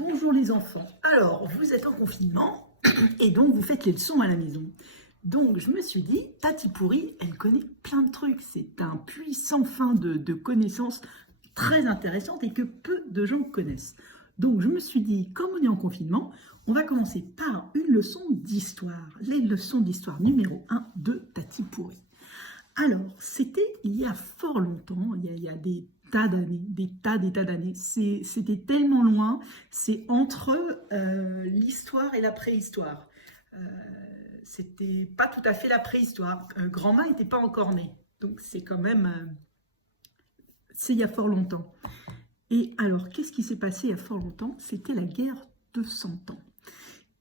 Bonjour les enfants. Alors, vous êtes en confinement et donc vous faites les leçons à la maison. Donc je me suis dit, Tati Pourri, elle connaît plein de trucs. C'est un puits sans fin de connaissances très intéressantes et que peu de gens connaissent. Donc je me suis dit, comme on est en confinement, on va commencer par une leçon d'histoire. Les leçons d'histoire numéro 1 de Tati Pourri. Alors, c'était il y a fort longtemps, il y a des tas d'années, des tas d'années. C'était tellement loin, c'est entre l'histoire et la préhistoire. Euh, C'était pas tout à fait la préhistoire. Grand-ma n'était pas encore né, donc c'est quand même, c'est il y a fort longtemps. Et alors, qu'est-ce qui s'est passé il y a fort longtemps? C'était la guerre de 100 ans.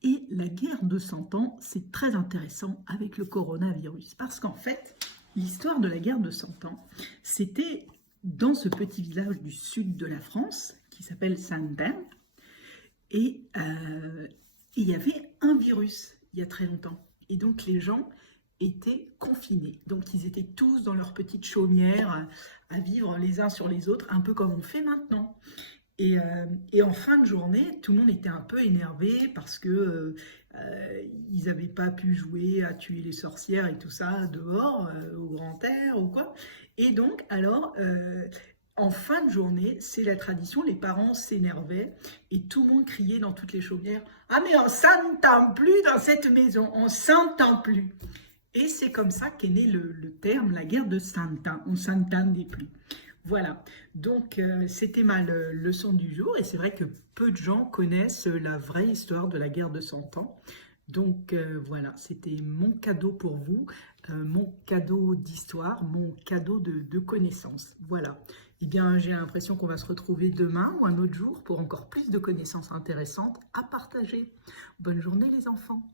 Et la guerre de 100 ans, c'est très intéressant avec le coronavirus, parce qu'en fait, l'histoire de la guerre de 100 ans, c'était dans ce petit village du sud de la France, qui s'appelle Saint-Bern, et il y avait un virus il y a très longtemps. Et donc les gens étaient confinés. Donc ils étaient tous dans leur petite chaumière à vivre les uns sur les autres, un peu comme on fait maintenant. Et en fin de journée, tout le monde était un peu énervé parce que ils n'avaient pas pu jouer à tuer les sorcières et tout ça dehors, au grand air ou quoi. Et donc, alors, en fin de journée, c'est la tradition, les parents s'énervaient et tout le monde criait dans toutes les chaumières: «Ah mais on s'entend plus dans cette maison, on s'entend plus!» Et c'est comme ça qu'est né le terme, la guerre de 100 ans, on s'entendait plus. Voilà, donc c'était ma leçon du jour et c'est vrai que peu de gens connaissent la vraie histoire de la guerre de 100 ans. Donc voilà, c'était mon cadeau pour vous, mon cadeau d'histoire, mon cadeau de connaissances. Voilà, eh bien j'ai l'impression qu'on va se retrouver demain ou un autre jour pour encore plus de connaissances intéressantes à partager. Bonne journée les enfants.